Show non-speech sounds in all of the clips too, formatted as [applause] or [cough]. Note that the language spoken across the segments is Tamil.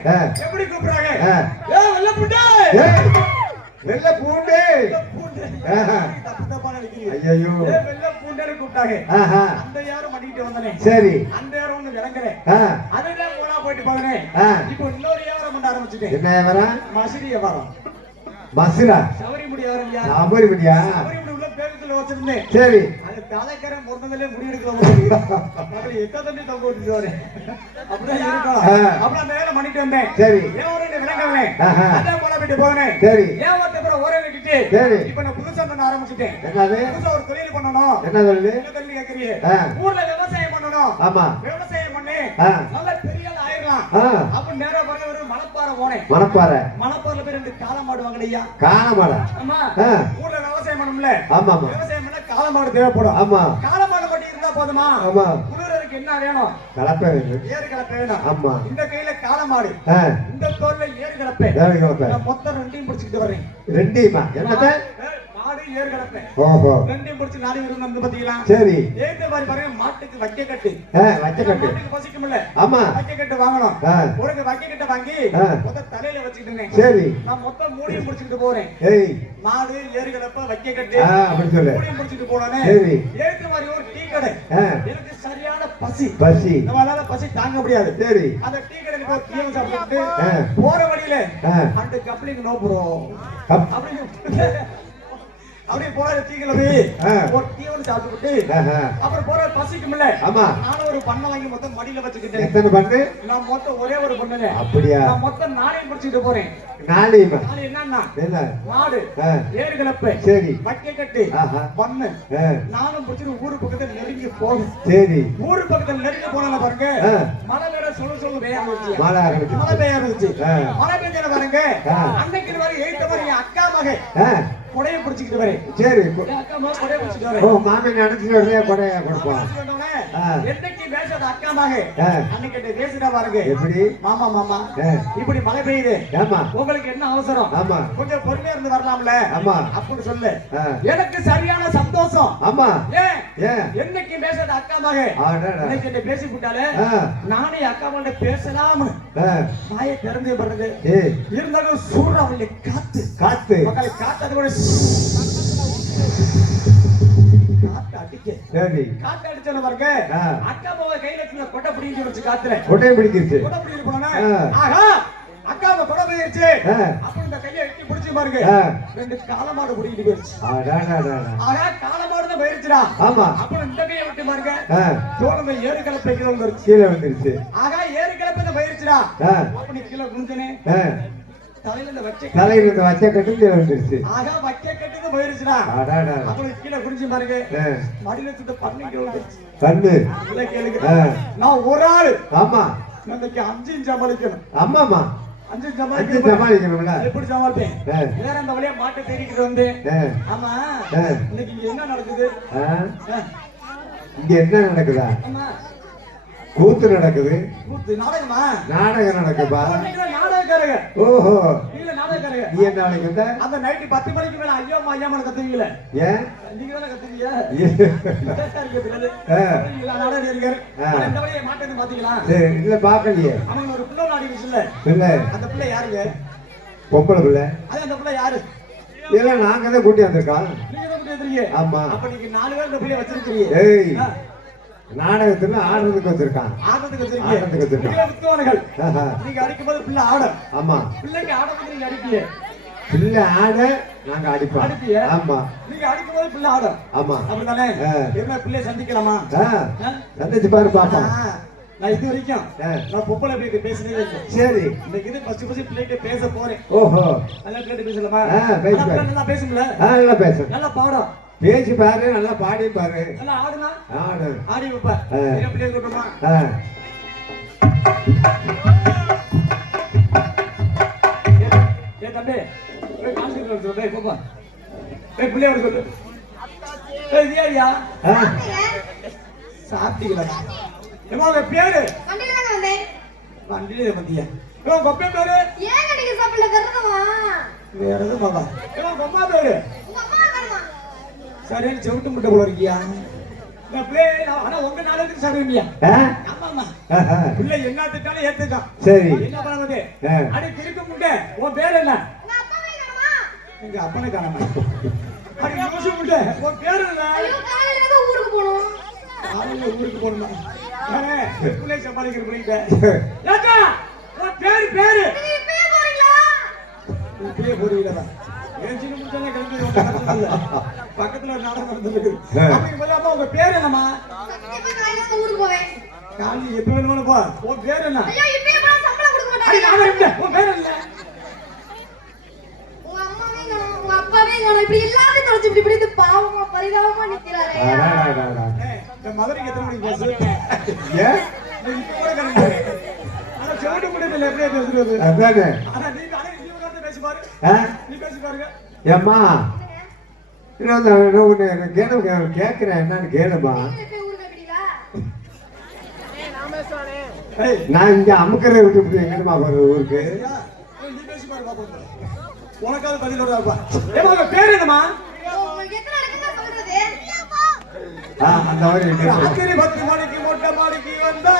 எப்படி கூப்பிடுறாங்க? வெள்ள புண்டை! ஐயோ வெள்ள புண்டைன்னு கூப்பிட்டாங்க. அந்த யாரும் மடிக்கிட்டு வந்தனே? சரி. அந்த யாரும் ஒண்ணு விளங்குறேன் அதுதான் போனா போயிட்டு பாக்குறேன். இப்போ இன்னொரு வியாபாரம் பண்ண ஆரம்பிச்சுட்டேன். என்ன வியாபாரம் மசிறி வியாபாரம் மசுரா சவரி முடியா சவரி முடி பேகத்துல வச்சிருந்தேன். சரி. அது தலைக்கரம் பிறந்ததுல முடி அப்படி எத்த தண்ணி தொங்க விட்டுட்டு வரேன் அப்படிதான் இருக்கலாம் ஆ. அப்புறம் அந்த வேலை பண்ணிட்டு வந்தேன். சரி. ஏன் ஒரு விளங்கவில்லை ஆஹா. அதான் போல போயிட்டு போனேன். சரி. ஏன் ஒருத்த அப்புறம் ஒரே விட்டுட்டு சரி. இப்ப நான் புதுசா பண்ண ஆரம்பிச்சுட்டேன். என்னது? புதுசா ஒரு தொழில் பண்ணணும். என்ன சொல்லு என்ன தொழில் கேக்குறீங்க. ஊர்ல விவசாயம் பண்ணணும். ஆமா. விவசாயம் பண்ணி. நல்ல பெரிய ஆள் ஆயிடலாம். ஆ. அப்ப நேரா பாருங்க ஒரு மணப்பாறை போனேன். மணப்பாறை. மணப்பாறைல போய் ரெண்டு காளை மாடு வாங்கலையா? காணமாடா ஆமா. ஊர்ல பண்ணும்ல ஆமா ஆமா. விவசாயம் பண்ண காளை மாடு தேவைப்படும். ஆமா. காளை மாடு மட்டும் இருந்தா போதுமா? ஆமா. குளிரருக்கு என்ன வேணும்? கலப்பை வேணும். ஏறு கலப்பை வேணும். ஆமா. இந்த கையில காளை மாடு ஆ. இந்த தோல்ல ஏறு கலப்பை. தேவை கலப்பை. மொத்தம் ரெண்டையும் பிடிச்சிட்டு வர்றேன். ரெண்டையுமா? என்னத்த மாடு ஏறு கலப்பை ஓஹோ. ரெண்டையும் பிடிச்சி நாடு இருந்து வந்து பாத்தீங்களா சரி. ஏத்த மாதிரி பாருங்க மாட்டுக்கு வைக்க கட்டு வச்ச கட்டு மாட்டுக்கு பசிக்கும்ல. ஆமா. வைக்க கட்டு வாங்கணும் வைக்க கட்டை வாங்கி. மொத்த தலையில வச்சுக்கிட்டு இருந்தேன். சரி. நான் மொத்தம் மூடியும் பிடிச்சிட்டு போறேன். ஏய். மாடு ஏறு கலப்பை வைக்க கட்டு அப்படி சொல்லு. மூடியும் பிடிச்சிட்டு போனேன் சரி. ஏத்த மாதிரி ஒரு டீ கடை. எனக்கு சரியான பசி. பசி. நம்மளால பசி தாங்க முடியாது. சரி. அந்த டீ போய் சாப்பிட்டு ஆ. போற வழியில அந்த கப்ளிங் நோ ப்ரோ கப் அப்படி [laughs] அப்படியே போற டீக்கல போய். ஒரு டீ ஒன்று சாப்பிட்டுட்டு ஆஹா அப்புறம் போற பசிக்கும்ல. ஆமா. நானும் ஒரு பண்ணை வாங்கி மொத்தம் மடியில வச்சுக்கிட்டேன். எத்தனை பண்ணு? நான் மொத்தம் ஒரே ஒரு பொண்ணுங்க அப்படியா? நான் மொத்தம் நானே பிடிச்சிட்டு போறேன். என்னன்னா என்ன? மாடு ஏறு சரி. வைக்க கட்டு பண்ணு. நானும் பிடிச்சிட்டு ஊரு பக்கத்துல நெருங்கி போகும் சரி. ஊரு பக்கத்துல நெருங்கி போனால பாருங்க மழை வேற சொல்ல சொல்ல பெய்ய ஆரம்பிச்சு மாலை ஆரம்பிச்சு மழை பெய்ய ஆரம்பிச்சு. மழை பெஞ்சல பாருங்க. அன்னைக்கு வரை எய்த்த மாதிரி அக்கா மகன் ஆ. கொடைய பிடிச்சிக்கிட்டு வரேன். சரி. கொடைய பிடிச்சிட்டு ஓ மாமி நினைச்சிட்டு கொடையா கொடுப்போம். என்னைக்கு பேசாத அக்கா மகன் ஆ. அன்னைக்கு என்ன பேசுறா பாருங்க. எப்படி? மாமா மாமா. இப்படி மழை பெய்யுது. ஆமா. உங்களுக்கு என்ன அவசரம்? ஆமா. கொஞ்சம் பொறுமையா இருந்து வரலாம்ல. ஆமா. அப்படின்னு சொல்லு. எனக்கு சரியான சந்தோஷம். ஆமா. என்னைக்கு பேசாத அக்கா மகன் ஆடாடா. இன்னைக்கு என்ன பேசி விட்டாலே நானே அக்கா மகன் பேசலாம்னு. வாயை திறந்து ஏய். இருந்தாலும் சூறாவளி காத்து. காத்து. மக்களை காத்து அது கூட காத்து அடிக்க சரி காத்து அடிச்சல பாருங்க. அக்கா மாவ கையில வச்சிருந்த கொட்டை பிடிங்கி வச்சு காத்துல கொட்டையை பிடிக்கிருச்சு கொட்டை பிடிங்கி போனா. ஆஹா அக்காவை கொடை போயிருச்சு ஆ. அப்ப இந்த கையை எட்டி பிடிச்சு பாருங்க. ரெண்டு காலமாடு பிடிக்கிட்டு போயிருச்சு ஆகா காலமாடு தான் போயிருச்சுடா ஆமா. அப்புறம் இந்த கையை விட்டு பாருங்க தோழமை ஏறு கலப்பை கீழே வந்துருச்சு கீழே வந்துருச்சு ஆகா ஏறு கலப்பை தான் போயிருச்சுடா அப்படி கீழே குனிஞ்சனே ஆ. தலையில வச்ச இருந்து வச்ச கட்டு கீழே வந்துருச்சு ஆகா வைக்க கட்டுது போயிருச்சுடா. ஆடாடா அப்புறம் கீழே குனிஞ்சு பாருங்க. மடியில பண்ணிட்டு வந்துருச்சு கண்ணு கேளுங்க. நான் ஒரு ஆளு. ஆமா. இன்னைக்கு அஞ்சு சமாளிக்கணும். ஆமாமா அஞ்சு சமாளிக்கணும். சமாளிக்கணும்ல. எப்படி சமாளிப்பேன்? வேற அந்த வழியா மாட்டை தேடிக்கிட்டு வந்து. ஆமா. இன்னைக்கு இங்க என்ன நடக்குது? இங்க என்ன நடக்குதா? கூத்து நடக்குது. கூத்து நாடகமா? நாடகம் நடக்குப்பா. நாடகக்காரங்க. ஓஹோ. நீங்க நாடகக்காரங்க. நீ என்ன நாளைக்கு அந்த நைட்டு பத்து மணிக்கு மேல ஐயோ ஐயாமனு கத்துவீங்களே ஏன்? நீங்க தானே கத்துவீங்க. நாடகம் இருக்காரு. இந்த வழியை மாட்டேன்னு பாத்தீங்களா? சரி இல்ல பாக்கலையே. அவன் ஒரு பிள்ளை நாடி இல்ல இல்ல. அந்த பிள்ளை யாருங்க? பொம்பளை பிள்ளை. அது அந்த பிள்ளை யாரு? இதெல்லாம் நாங்க தான் கூட்டி வந்திருக்கோம். நீங்க தான் கூட்டி வந்திருக்கீங்க. ஆமா. அப்ப நீங்க நாலு பேர் இந்த பிள்ளைய வச்சிருக்கீங்க ஏய். நாடகத்துல ஆடுறதுக்கு வந்திருக்கான் ஆடுறதுக்கு ஆடுறதுக்கு வச்சிருக்கீங்க. வச்சிருக்கான். பிள்ளை வித்துவானுகள் ஆஹா. நீங்க அடிக்கும் போது பிள்ளை ஆடும் ஆமா. பிள்ளைக்கு ஆடும்போது நீங்க அடிப்பீங்க. பிள்ளை ஆட நாங்க அடிப்போம்? ஆமா. நீங்க அடிக்கும் போது பிள்ளை ஆடும் ஆமா. அப்படிதானே. என்ன பிள்ளைய சந்திக்கலாமா? சந்திச்சு பாரு பாப்பா. நான் இது வரைக்கும். நான் பொம்பளை பிள்ளைகிட்ட பேசினதே இல்லை. சரி. இன்னைக்கு இது ஃபர்ஸ்ட் ஃபர்ஸ்ட் பிள்ளைகிட்ட பேச போறேன். ஓஹோ. நல்லா பிள்ளைகிட்ட பேசலாமா? பேசு, பிள்ளை. நல்லா ஆ நல்லா பேசு. நல்லா பாடும் பேசி பாரு நல்லா பாடி பாரு. நல்லா ஆடுனா? ஆடு. ஆடி வைப்ப. ஆ. என்ன பிள்ளைய கூட்டமா ஏ தம்பி. போய் கான்செப்ட் சொல்லு டேய் போப்பா. சொல்லு ஏய் ஆ. சாப்பிட்டீங்களா? ஏமா உங்க பேரு? வண்டியில தாங்க வந்தேன். வண்டியில மத்தியா ஏமா உங்க அப்பா பேரு? ஏன் கடைக்கு சாப்பிடல? விரதமா? ஏமா உங்க அம்மா பேரு? உங்க அம்மா வேணுமா? சரியான செவிட்டு முட்டை போல இருக்கியா? ஆனா உங்க நாளைக்கு சாப்பிடுவியா ஆ? அம்மா ஆமா ஆஹா. பிள்ளை என்ன திட்டாலும் ஏத்துக்கான் சரி. என்ன. அடி திருக்க முட்டை. உன் பேர் என்ன? எங்க அப்பனை காணாம? முட்டை. உன் பேர் என்ன? காலையில ஊருக்கு போகணும். அவங்க ஊருக்கு போகணுமா? பிள்ளை சம்பாதிக்கிற உன் பேரு பேரு. இப்பயே போறீங்களா? பக்கத்துல நாடகம் நடந்துருக்கு அம்மா உங்க பேர் என்னம்மா. காலையில் எப்ப வேணுமானு போ. உன் பேர் என்ன? உன் பேர் என்ன? மதுரைக்கு எத்தனை மணிக்கு பேசு ஏன் கூட கிடையாது. ஆனா முடியல எப்படியே பேசுறது? அதானே ஆனா பேசி பாரு. ஏம்மா? இன்னும் நான் கேளு கேட்குறேன் என்னன்னு கேளுமா நான் இங்க அமுக்கரை விட்டு விட்டு எங்கம்மா போற ஊருக்கு? பாரு உனக்காவது பதில் உங்க பேர் என்னம்மா ஆ, அந்த மாதிரி ராத்திரி பத்து மணிக்கு மொட்டை மாடிக்கு வந்தா.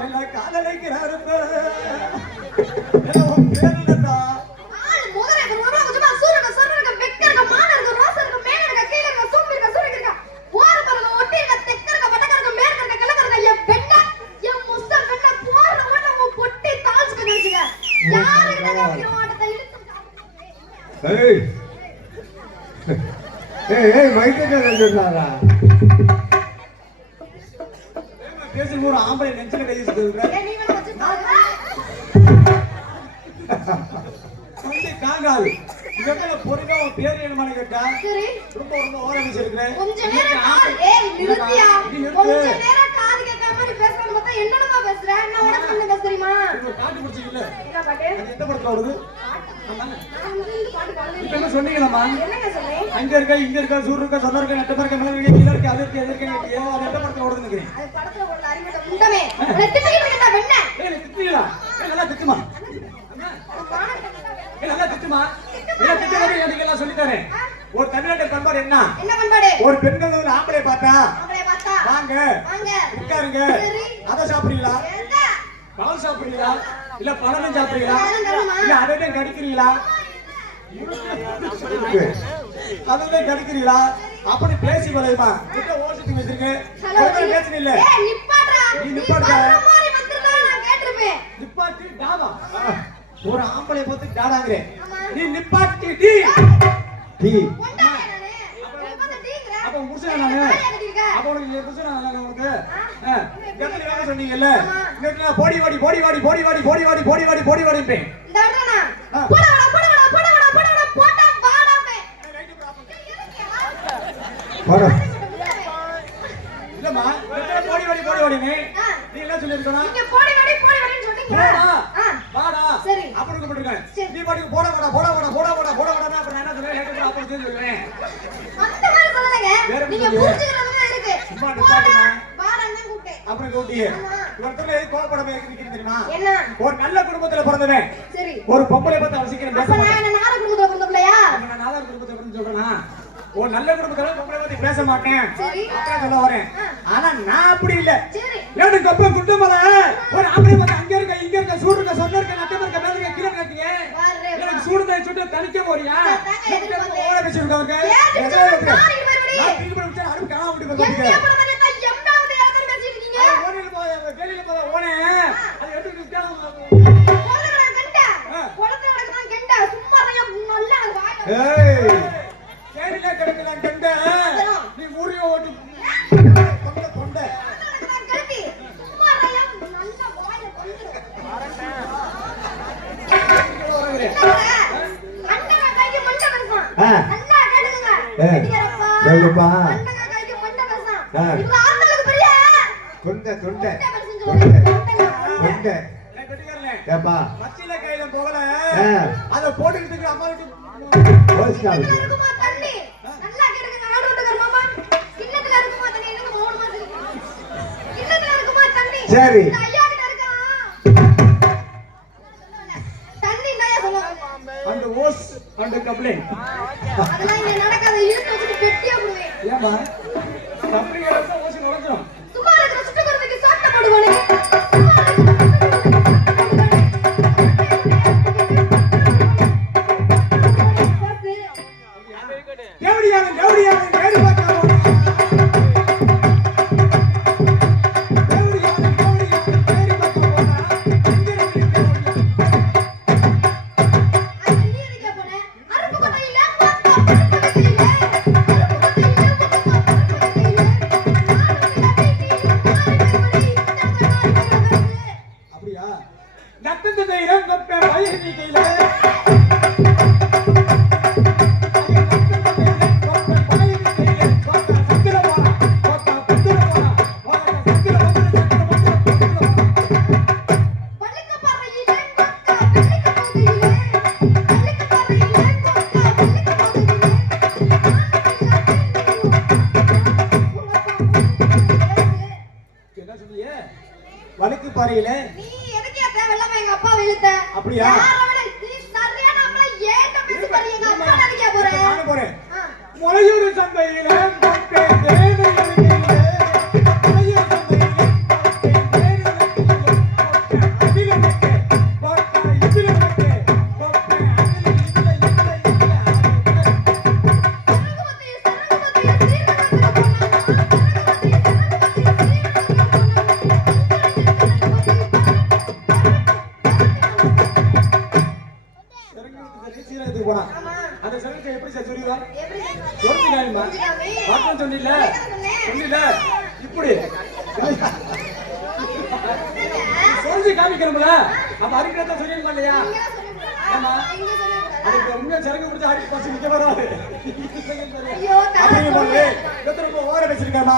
என்ன காதலிக்கிறாரு உன் பேர் என்னடா ஆள் முகர இருக்கு, முகர கொஞ்சமா சூடு இருக்கு, சொர்ணம் இருக்கு, வெக்க இருக்கு, மானம் இருக்கு, ரோசம் இருக்கு, மேல இருக்கு, கீழ இருக்கு, சோம்பு இருக்கு, சூடு இருக்கு, ஓர பாருங்க, ஒட்டி இருக்கு, தெக்க இருக்கு, வடக்க இருக்கு, மேற்கு இருக்கு, கிழக்கு இருக்கு, என் பெண்ண, என் முஸ்த பெண்ண, போற ஓட்ட உன் பொட்டி தாழ்ச்சுக்க வச்சுக்க. யாருக்கிட்ட காமிக்கிற ஓட்டத்தை இழுத்து காமிக்கிறேன். ஏய் ஏய் ஏய் பேசும் ஒரு ஆம்பளை நெஞ்சில கை. வந்து காங்கால் இவங்கள உன் பேர் என்னமான்னு கேட்டா சரி, ரொம்ப ரொம்ப ஓரம் வச்சிருக்கிறேன் கொஞ்ச நேரம் காது- ஏய், நிறுத்தியா? கொஞ்ச நேரம் காது கேட்காம நீ பேசணும்னு பார்த்தா என்னென்னமா பேசுற? நான் உனக்கு என்ன? காட்டு பாட்டு? எந்த படத்துல வருது இப்ப. என்ன சொன்னேன் அங்க இருக்க இங்க இருக்க சூர் இருக்க சொந்த இருக்க நெட்ட இருக்க மேல இருக்க கீழ இருக்க அது இருக்கு அது இருக்கு ஏன் அது எந்த படத்துல அது முண்டமே. திட்டிக்கிட்டு வெண்ணை. ஏய் திட்டுங்களா ஏய் நல்லா திட்டுமா? நல்லா திட்டுமா? ஏன் திட்டு வந்து எனக்கு எல்லாம் சொல்லி தரேன். ஒரு தமிழ்நாட்டு பண்பாடு என்ன? என்ன பண்பாடு? ஒரு பெண்கள் ஒரு ஆம்பளை பார்த்தா வாங்க வாங்க. உட்காருங்க. அதை சாப்பிடுறீங்களா? பழம் சாப்பிடுறீங்களா இல்ல சாப்பிடுறீங்களா பழம் தருமா? இல்ல அதை கடிக்கிறீங்களா. அதுவே கடிக்கிறீங்களா அப்படி பேசி வளையுமா கிட்ட ஓசிட்டு வச்சிருக்க பேசுன இல்ல. நீ நீ நிப்பாட்டுடா. வர்ற மாதிரி வந்திருந்தா நான் கேட்டிருப்பேன். நிப்பாட்டி டாவா ஒரு ஆம்பளை பார்த்து டாடாங்கிறேன். நீ நிப்பாட்டி டி டீ? அப்ப ஏய், நானு? அப்ப உனக்கு வேலை சொன்னீங்கல்ல நான் போடி வாடி போடி வாடி போடி வாடி போடி வாடி போடி வாடி போடி வாடிப்பேன் இந்த இடத்துல நான் ஆ. போடா வாடா, போடா வாடா, போடா வாடா, போடா வாடா, போட்டா வாடாம்பே. ஏய், எதுக்குயா? போட இல்லம்மா நேத்து போடி வாடி போடி வாடினே ஆ. நீ என்ன சொல்லிருக்கணும் இங்க போடி வாடி, போடி வாடின்னு சொன்னீங்க. போடா ஆ. வாடா சரி. அப்புறம் கூப்பிட்டுருக்கேன். நீ பாட்டுக்கு போட வாடா போட வாடா போட வாடா போட வாடா அப்புறம் நான் என்ன சொல்றேன் அப்புறம் சொல்றேன் அந்த மாதிரி சொல்லலைங்க. வேற எப்படி நீங்க? புரிஞ்சுக்கிறதுலாம் இருக்கு. சும்மா போடா, நிப்பாட்டுமா. வாடான்னு தான் கூப்பிட்டேன். அப்புறம் கூட்டியே. ஒருத்தர் இருக்கிறது தெரியுமா? ஒரு நல்ல குடும்பத்துல பிறந்தவன். சரி. ஒரு பொம்பளை பார்த்து பேச நான் குடும்பத்துல பிறந்த பிள்ளையா நான் நாதார் குடும்பத்தை பத்தி சொல்றேனா? ஒரு நல்ல குடும்பத்துல பொம்பளை பத்தி பேச மாட்டேன். சொல்ல வரேன். ஆனா நான் அப்படி இல்ல. எனக்கு அப்ப ஒரு ஆம்பளை பார்த்து அங்க இருக்க இங்க இருக்க சூடு இருக்க சொந்த இருக்க நட்டம் இருக்க மேல இருக்க கீழே. எனக்கு சுட்டு தணிக்க போறியா. ஓட பேர் வழி. நான் காணாம விட்டு பெரிய தொண்டை தொண்டை. தொண்டை ஏப்பா பச்சிலை கையில போகல ஆ. அத போட்டுக்கிட்டு அம்மா வீட்டு போஸ்ட் தண்ணி? நல்லா கேட்டுக்கங்க, நாடு விட்டுக்கார மாமா. கிண்ணத்துல இருக்குமா தண்ணி? என்னங்க மௌனமா இருக்கீங்க? கிண்ணத்துல இருக்குமா தண்ணி? சரி. ஐயா கிட்ட இருக்கா? தண்ணி இந்தாயா சொல்லுவாங்க. அந்த ஓஸ் அந்த கம்ப்ளைண்ட் அதெல்லாம் இங்க நடக்காது. இழுத்து வச்சுட்டு கெட்டியா போடுவேன். ஏமா பேர் ஓர வச்சிருக்காமா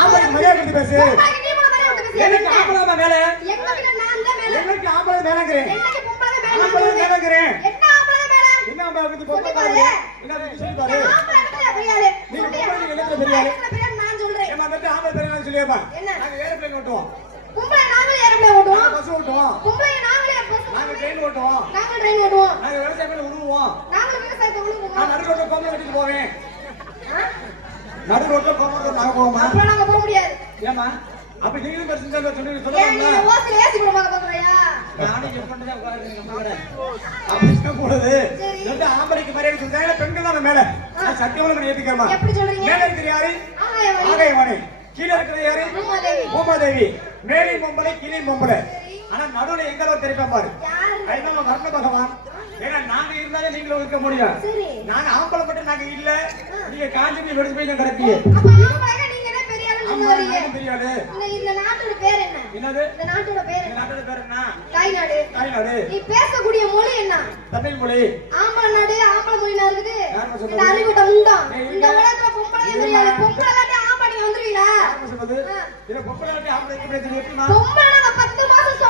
ஆம்பளை மரியாதை கொடுத்து பேசு நீ. எனக்கு ஆம்பளை மேல. எனக்கு ஆம்பளை மேலங்கிறேன் ஆம்பளை? மேலங்கிறேன் என்ன ஆம்பளை பத்தி பொம்பளை பாரு. என்ன பத்தி சொல்லி பாரு சொல்லியா? பொம்பளை இடத்துல பெரிய ஆளு. இடத்துல பெரிய ஆளு நான் சொல்றேன். ஏமா அந்த ஆம்பளை தெரியும் சொல்லியப்பா என்ன? நாங்க ஏரோப்ளேன் ஓட்டுவோம் பொம்பளை நாங்களே ஏரோப்ளேன் ஓட்டுவோம். நாங்க பஸ் ஓட்டுவோம் பொம்பளை நாங்களே bus நாங்க. ட்ரெயின் ஓட்டுவோம் நாங்க train ஓட்டுவோம். நாங்க விவசாயத்தை. நான் நடு ரோட்ல கோமலை வெட்டிட்டு போவேன்? நடு ரோட்ல கோமலை நாங்க போவோமா அப்ப நாங்க போக முடியாது. ஏமா அப்ப நீங்களும் பேசுங்க சொல்லி சொல்லலாம்ல நீங்க ஓசில ஏசி கூட பார்க்க பாக்குறியா? நானும் என் பொண்ணு தான் உட்கார்ந்து நம்ம கூட. அப்படி இருக்கும்பொழுது, சரி. ரெண்டு ஆம்பளைக்கு மரியாதை கொடுத்தாங்க, பெண்கள் தான் மேல. சத்தியமா உங்களை ஏத்துக்கிறேம்மா. எப்படி சொல்றீங்க? மேல இருக்கிற யாரு? ஆகாயவாணி. ஆகாயவாணி. கீழ இருக்கிற யாரு? பூமாதேவி. பூமாதேவி. மேலே பொம்பளை, கீழே பொம்பளை. ஆனா நடுவுல எங்க அளவு தெரியும் பாரு. யாரு? அது நம்ம வர்ண பகவான். ஏன்னா நாங்க இருந்தாலே நீங்களும் இருக்க முடியும். நாங்க ஆம்பளை மட்டும் நாங்க இல்ல. நீங்க காஞ்சி போய் வெடிச்சு போய் தான் கிடப்பீங்க. பேசக்கூடிய மொழி என்ன? தமிழ் மொழி. ஆம்பளை நாடு ஆம்பளை மொழினா இருக்குது? இந்த அறிவுட்ட முண்டம் இந்த. உலகத்துல பொம்பளை தெரியாது பொம்பளை இல்லாட்டி ஆம்பளை வந்துருவீங்களா பொம்பளை வாட்டி ஆம்பளை எப்படி தெரியும்? பொம்பளை பத்து மாசம்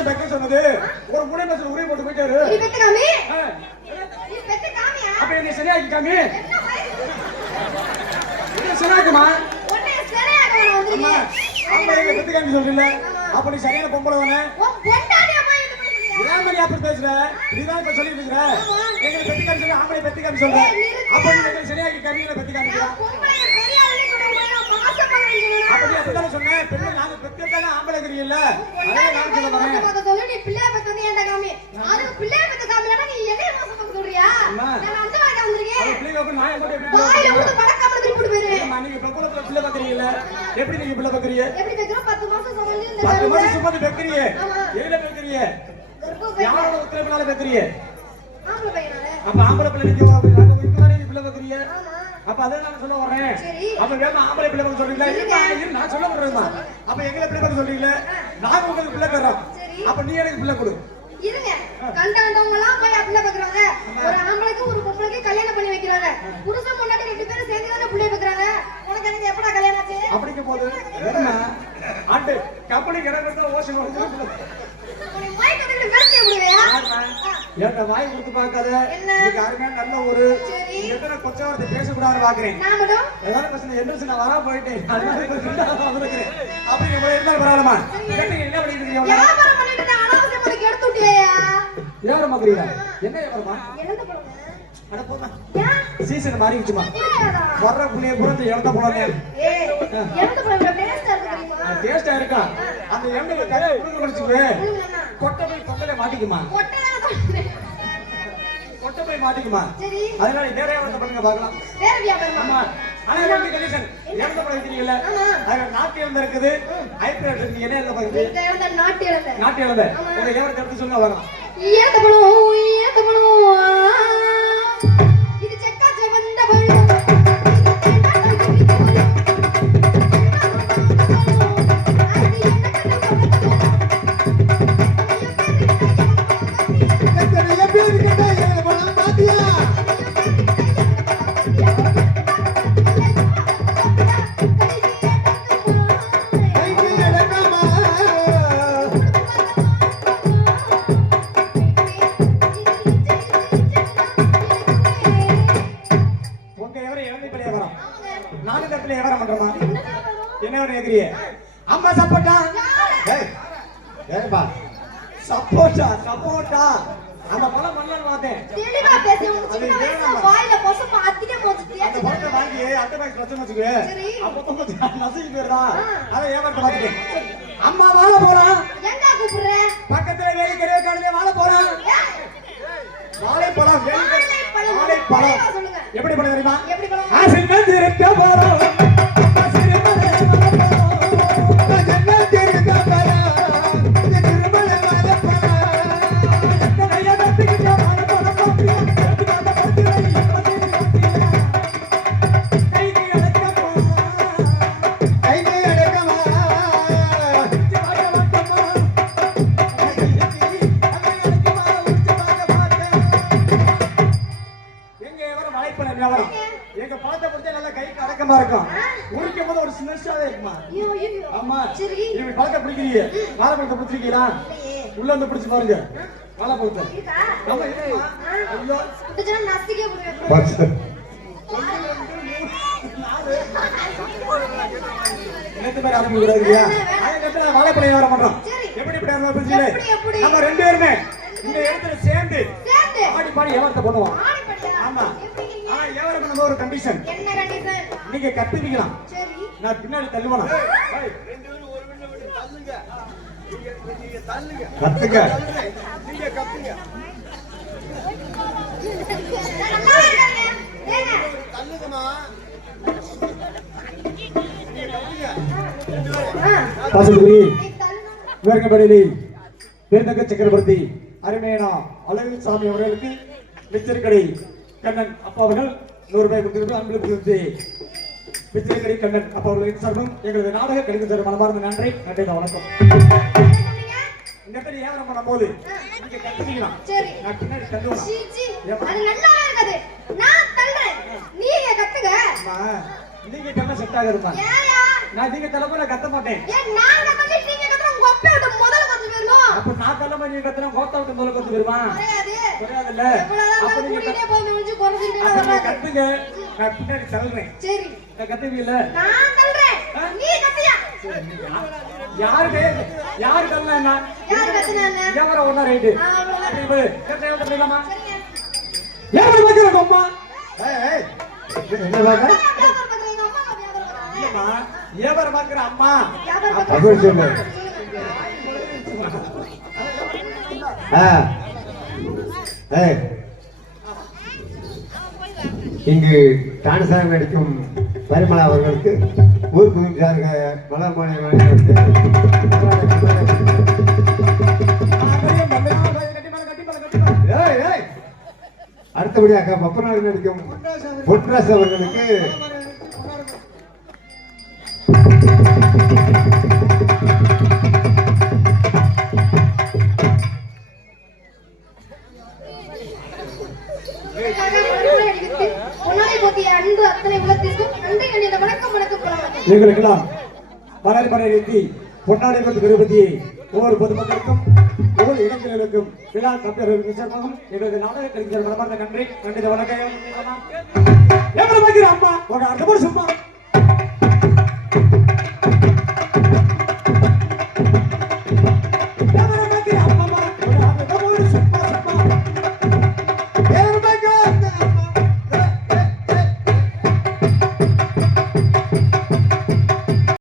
வந்து யாரு பத்து மாசம் பெக்க சொன்னது? ஒரு முனை மாசம் உரி போட்டு போயிட்டாரு. அப்ப என்னை சரியாக்கி காமி. சரியாக்குமா? அம்மா, என்னை பெத்து காமி. அப்ப நீ சரியான பொம்பளை தானே? ஏன் நீ அப்படி பேசுற? நீதான் இப்ப சொல்லிட்டு இருக்கிற. எங்களை பெத்து காமி சொல்ற, ஆம்பளை பெத்து காமி சொல்ற. அப்ப நீ எங்களை சரியாக்கி காமி, எங்களை பெத்து காமிக்கிற. நான் பொம்பளை பெரிய ஆளுன்னு கூட உங்களை நான் மாசம் பண்ணுறேன் அப்ப நீ அப்படித்தானே சொன்ன? பெண்ணு நாங்க கூட எப்படி நீங்க பிள்ளை பாக்குறீங்க பத்து மாசம் சுமந்து பெக்கிறீங்க. எதுல பெக்கிறீங்க யாரோட உத்தரவுனால பெக்கிறீங்க அப்ப ஆம்பளை பிள்ளை நீங்க அப்ப அதை நான் சொல்ல வர்றேன். சரி. அப்ப வேமா ஆம்பளை பிள்ளை பார்க்க சொல்றீங்களா? நான் சொல்ல வர்றேன்மா அப்ப எங்களை பிள்ளை பார்க்க சொல்றீங்களா? நாங்க உங்களுக்கு பிள்ளை சரி. அப்ப நீ எனக்கு பிள்ளை கொடு. இருங்க. கண்ட கண்டவங்க எல்லாம் போய் அப்படிலாம் பாக்குறாங்க. ஒரு ஆம்பளைக்கு ஒரு பொம்பளைக்கு கல்யாணம் பண்ணி வைக்கிறாங்க. புருஷன் பொண்டாட்டி ரெண்டு பேரும் சேர்ந்து தானே பிள்ளை பாக்குறாங்க. உனக்கு எனக்கு எப்படா கல்யாணம் ஆச்சு? அப்படிங்கும் போது ஆண்டு கம்பெனி கிடக்கிறது ஓசன் விடுவியா ஏன்டா வாய் கொடுத்து பார்க்காத. என்ன? இதுக்கு அருமையான நல்ல ஒரு. எத்தனை வார்த்தை பேசக்கூடாதுன்னு பாக்குறேன் ஏதாவது பிரச்சனை எந்திரிச்சு நான் வரா போயிட்டேன் அதனால வந்திருக்கிறேன். போய் இருந்தாலும் பரவாயில்லம்மா. கேட்டீங்க என்ன பண்ணிட்டு? வியாபாரம் பண்ணிட்டு அனாவசியம் வியாபாரம் பாக்குறீங்களா என்ன வியாபாரமா அட போமா சீசன் மாறிடுச்சுமா வர்ற புள்ளைய புறத்து இழந்த போலாமே டேஸ்டா இருக்கு அந்த எண்ணெய் தலை குடுக்க முடிச்சுக்கு புழுங்கலன்னா கொட்டை போய் கொட்டையில மாட்டிக்குமா? கொட்டை போய் மாட்டிக்குமா? சரி. அதனால வேற வியாபாரத்தை பண்ணுங்க பார்க்கலாம். வேற வியாபாரமா ஆமா. ஆனா ரெண்டு கண்டிஷன் தெரியுங்களா ஆமா. அதுல நாட்டு இழந்த இருக்குது. என்ன இழந்த இந்த இழந்த நாட்டு இழந்த நாட்டு இழந்த. உங்க வியாபாரத்தை எடுத்து சொல்லுங்க வரலாம் பழம் அதை ஏமாத்த வியாபாரம். எங்க பழத்தை பொறுத்தா நல்லா கைக்கு அடக்கமா இருக்கும் உரிக்கும் போது ஒரு ஸ்மெஷ்ஷாவே இருக்குமா. ஆமா சரி. இவங்க பழத்தை பிடிக்கிறீங்க வாழைப்பழத்தை பிடிச்சிருக்கீங்களா இல்லையே. உள்ள வந்து பிடிச்சு பாருங்க வாழைப்பழத்தை. பஸ் நேத்து பேர் ஆரம்பிக்கிறாரு இல்லையா அதே நேரத்துல வாழைப்பழம் வியாபாரம் பண்றோம் சரி. எப்படி இப்படி ஆரம்பிச்சு? நம்ம ரெண்டு பேருமே இந்த இடத்துல சேர்ந்து சேர்ந்து. ஆடி பாடி வியாபாரத்தை பண்ணுவோம்? ஆமா பண்ணும்போது ஒரு கண்டிஷன் என்ன condition? நீங்க கத்துக்கலாம் சரி. நான் பின்னாடி தள்ளுவேனா கத்துக்க நான் நல்லா இருக்கேங்க. ஏங்க? ஆ, பாசத்துக்குரி நீ தள்ளணும். வேர்க்கபடிலி பெருந்தக்க சக்கரவர்த்தி அருமையனா அழகு சாமி அவர்களுக்கு மிச்சர் கடை கண்ணன் அப்பா அவர்கள் நூறு ரூபாய் கொடுத்து அன்பு கண்ணன் அப்பா அவர்களுக்கு சார்பும் எங்களது நாடக தரும் மனமார்ந்த நன்றி நன்றி வணக்கம்? இந்த இடத்துல வியாபாரம் பண்ணும்போது நீங்க கத்துக்கலாம் சரி. நான் பின்னாடி தள்ளுவேன் சீ, சீ. அது நல்லாவே இருக்காது. நான் தள்ளுறேன். நீங்க கத்துங்க. நீங்க கண்ண செட் ஆகுதுமா? நான் நீங்க தலைமுறை கத்த மாட்டேன் நான் நீங்க விட்டு முதல்ல கத்து. அப்ப நான் தலைமுறை நீங்க கத்துனா கோத்தா விட்டு முதல்ல கத்து வருமா எவ்வளவுதான் அப்ப நீங்க. கத்துங்க. நான் பின்னாடி தள்ளுறேன். சரி. நான் கத்துவீங்கல்ல? நான் தள்ளுறேன். நீ கத்தியா? யாரு யாரு தள்ளா என்ன? யார் கத்துனா என்ன? வியாபாரம் ஒண்ணா ரைட்டு. ஆ, அவ்வளவுதான். பண்ணிடலாமா சரிங்க. வியாபாரம் வைக்கிற அம்மா ஏய் என்ன. இல்லம்மா. அப்படி சொல்லு. ஆ. இங்கு டான்சாக நடிக்கும் பரிமளா அவர்களுக்கு ஊர் புதுசாக மலர் ஏய் அடுத்தபடியாக பப்பநாடு நடிக்கும் பொன்ராஸ் அவர்களுக்கு போலாம் எங்களுக்கெல்லாம் வளர்படை ஏற்றி பொன்னாடை பற்றி திருப்பதி ஒவ்வொரு பொதுமக்களுக்கும் ஒவ்வொரு இளைஞர்களுக்கும் விழா கப்பியர்களுக்கு சார்பாகவும் எங்களுக்கு நாடக கலைஞர் மனமார்ந்த நன்றி கண்டித வணக்கம் அம்மா ஒரு அடுத்த சும்மா